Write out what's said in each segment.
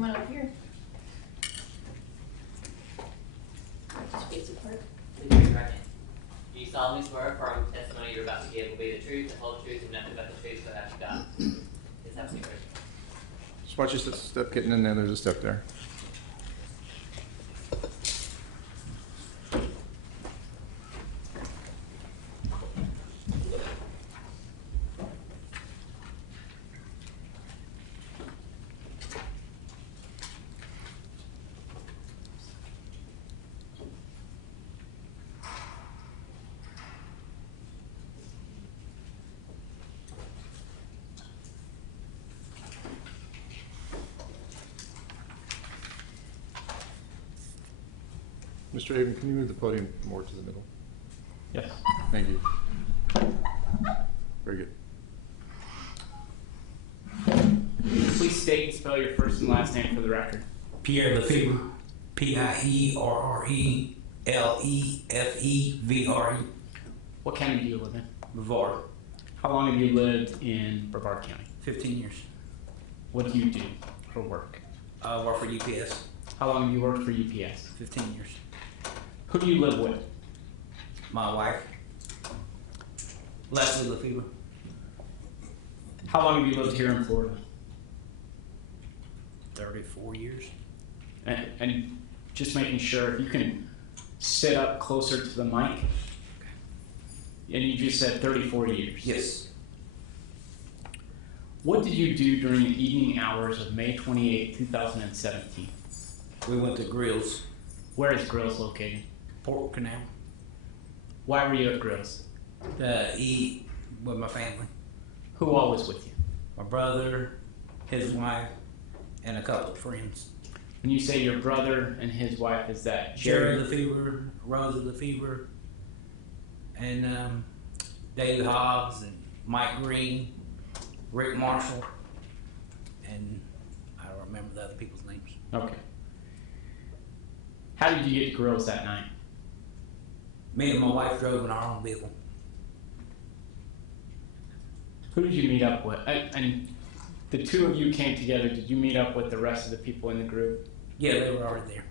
come on up here. Just face apart. Please raise your right hand. Do you solemnly swear or affirm the testimony you're about to give will be the truth, the whole truth, and nothing but the truth, so help you God? Please have a seat, Chris. Just watch your step getting in there. There's a step there. Mr. Avon, can you move the podium more to the middle? Yes. Thank you. Very good. Please state and spell your first and last name for the record. Pierre Lefevre, Pierre-Lefevre. What county do you live in? Brevard, How long have you lived in Brevard County? 15 years. What do you do for work? I work for UPS, How long have you worked for UPS? 15 years. Who do you live with? My wife, Leslie Lefevre, How long have you lived here in Florida? 34 years. And just making sure, if you can sit up closer to the mic. And you just said 34 years. Yes. What did you do during the evening hours of May 28, 2017? We went to Grills, Where is Grills located? Port Canal, Why were you at Grills? to eat with my family. Who all was with you? My brother, his wife, and a couple of friends. When you say your brother and his wife, is that Jerry Lefevre, Rosa Lefevre, and David Hobbs, and Mike Green, Rick Marshall, and I don't remember the other people's names. Okay. How did you get to Grills that night? Me and my wife drove in our own vehicle. Who did you meet up with? And the two of you came together. Did you meet up with the rest of the people in the group? Yeah, they were already there.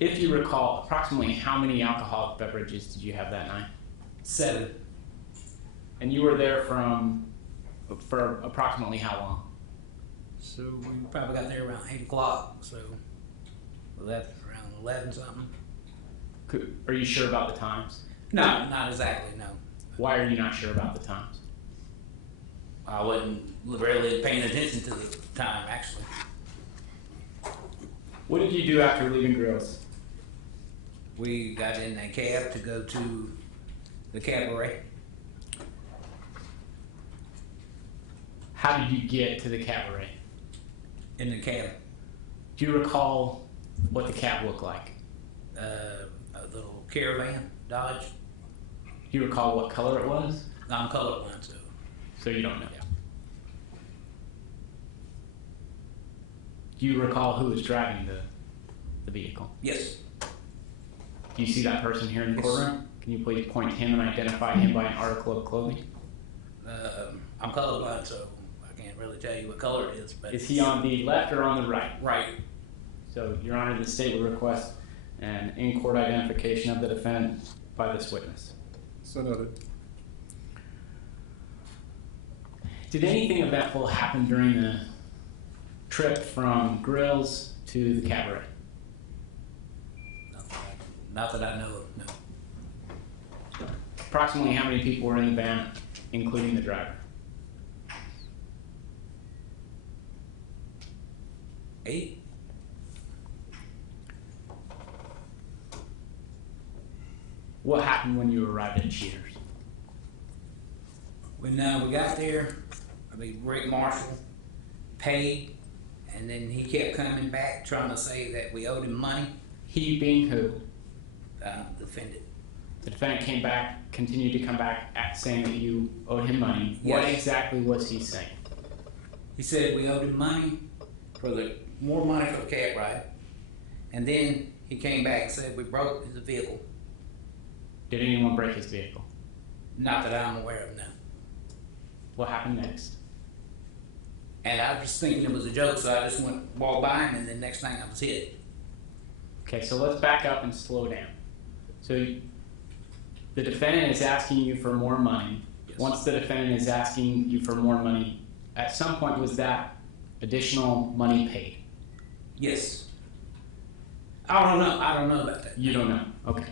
If you recall, approximately how many alcoholic beverages did you have that night? 7. And you were there for approximately how long? So we probably got there around 8 o'clock. So well, that's around 11 something. Are you sure about the times? No, not exactly. No, Why are you not sure about the times? I wasn't really paying attention to the time actually. What did you do after leaving Grills? We got in a cab to go to the cabaret. How did you get to the cabaret? In the cab, Do you recall what the cab looked like? a little caravan, Dodge. Do you recall what color it was? I'm colorblind, So you don't know. Do you recall who was driving the vehicle? yes. Do you see that person here in the Yes. courtroom? Can you please point to him and identify him by an article of clothing? I'm colorblind, so I can't really tell you what color it is. But Is he on the left or on the right? right? So, Your Honor, the state would request an in-court identification of the defendant by this witness. So noted. Did anything eventful happen during the trip from Grills to the cabaret? Not that I know of. No. Approximately how many people were in the van, including the driver? 8. What happened when you arrived at Cheaters? When we got there, Rick Marshall paid, and then he kept coming back trying to say that we owed him money. He being who? Defendant. The defendant came back, continued to come back saying that you owed him money. What Yes. exactly was he saying? He said we owed him money more money for the cab ride, and then he came back and said we broke his vehicle. Did anyone break his vehicle? Not that I'm aware of, no. What happened next? And I was thinking it was a joke, so I just walked by him, and the next thing I was hit. Okay, so let's back up and slow down. So the defendant is asking you for more money. Yes. Once the defendant is asking you for more money, at some point was that additional money paid? Yes. I don't know. I don't know about that. You don't know. Okay.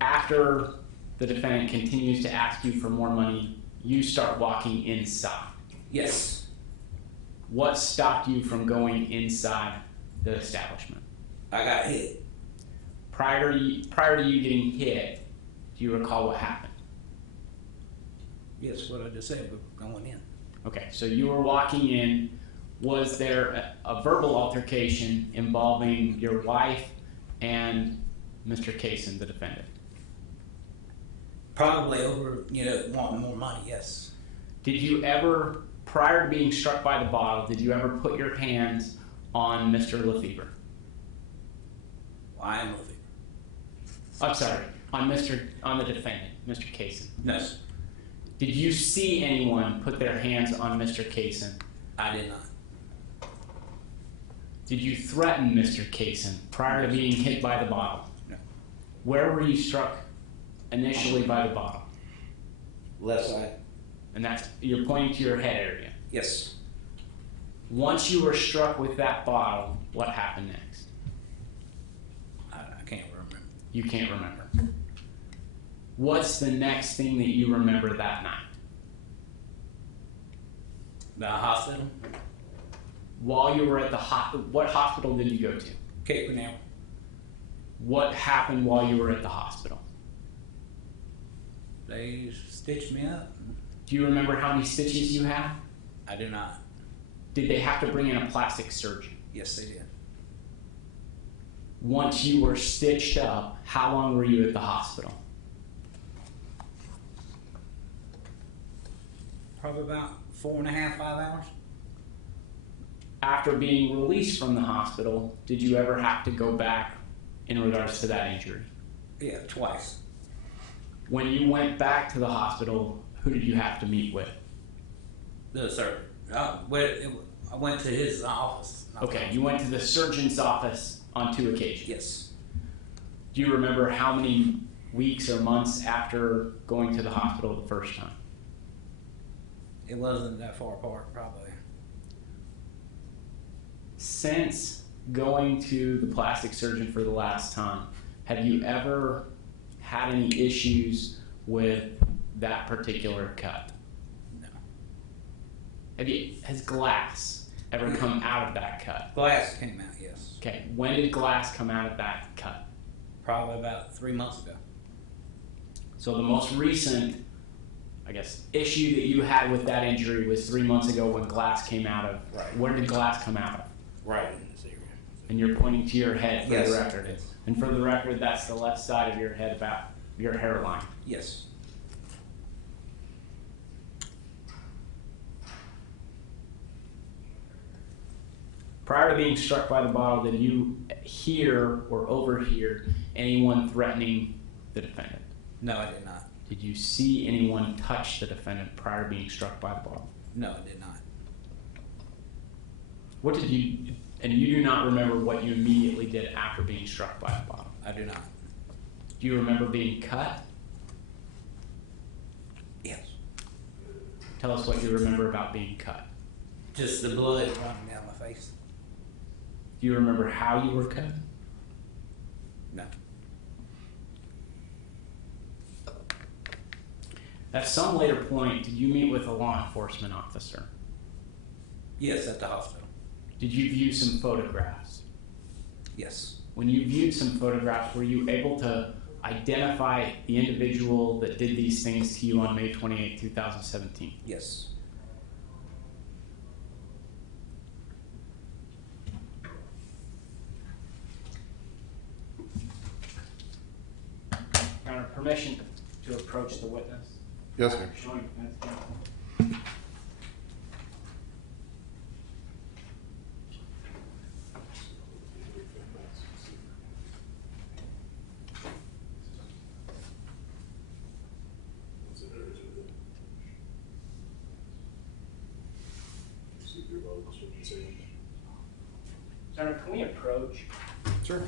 After the defendant continues to ask you for more money, you start walking inside. Yes. What stopped you from going inside the establishment? I got hit. Prior to you getting hit, do you recall what happened? Yes, what I just said, we're going in. Okay, so you were walking in. Was there a verbal altercation involving your wife and Mr. Kaysen, the defendant? Probably over, wanting more money, yes. Did you ever, prior to being struck by the bottle, did you ever put your hands on Mr. Lefevre? Well, I am Lefevre. I'm sorry, on the defendant, Mr. Kaysen. No, Did you see anyone put their hands on Mr. Kaysen? I did not. Did you threaten Mr. Kaysen prior to being hit by the bottle? No. Where were you struck initially by the bottle? Left side. And you're pointing to your head area. Yes. Once you were struck with that bottle, what happened next? I can't remember. You can't remember. What's the next thing that you remember that night? The hospital. While you were at the hospital, what hospital did you go to? Cape Canaveral. What happened while you were at the hospital? They stitched me up. Do you remember how many stitches you had? I do not. Did they have to bring in a plastic surgeon? Yes, they did. Once you were stitched up, how long were you at the hospital? Probably about 4.5, 5 hours. After being released from the hospital, did you ever have to go back in regards to that injury? Yeah, twice. When you went back to the hospital, who did you have to meet with? The surgeon. I went to his office. Okay, you went to the surgeon's office on 2 occasions. Yes. Do you remember how many weeks or months after going to the hospital the first time? It wasn't that far apart, probably. Since going to the plastic surgeon for the last time, have you ever had any issues with that particular cut? No. Has glass ever come out of that cut? Glass came out, yes. Okay, when did glass come out of that cut? Probably about 3 months ago. So the most recent, issue that you had with that injury was 3 months ago when glass came out of. Right. Where did glass come out of? Right in this area. And you're pointing to your head for Yes. the record. And for the record, that's the left side of your head, about your hairline. Yes. Prior to being struck by the bottle, did you hear or overhear anyone threatening the defendant? No, I did not. Did you see anyone touch the defendant prior to being struck by the bottle? No, I did not. What did you, and you do not remember what you immediately did after being struck by the bottle? I do not. Do you remember being cut? Yes. Tell us what you remember about being cut. Just the blood running down my face. Do you remember how you were cut? No. At some later point, did you meet with a law enforcement officer? Yes, at the hospital. Did you view some photographs? Yes. When you viewed some photographs, were you able to identify the individual that did these things to you on May 28, 2017? Yes. Your Honor, permission to approach the witness? Yes, sir. Showing defense counsel. your vote, Mr. Concern. Senator, can we approach? Sure.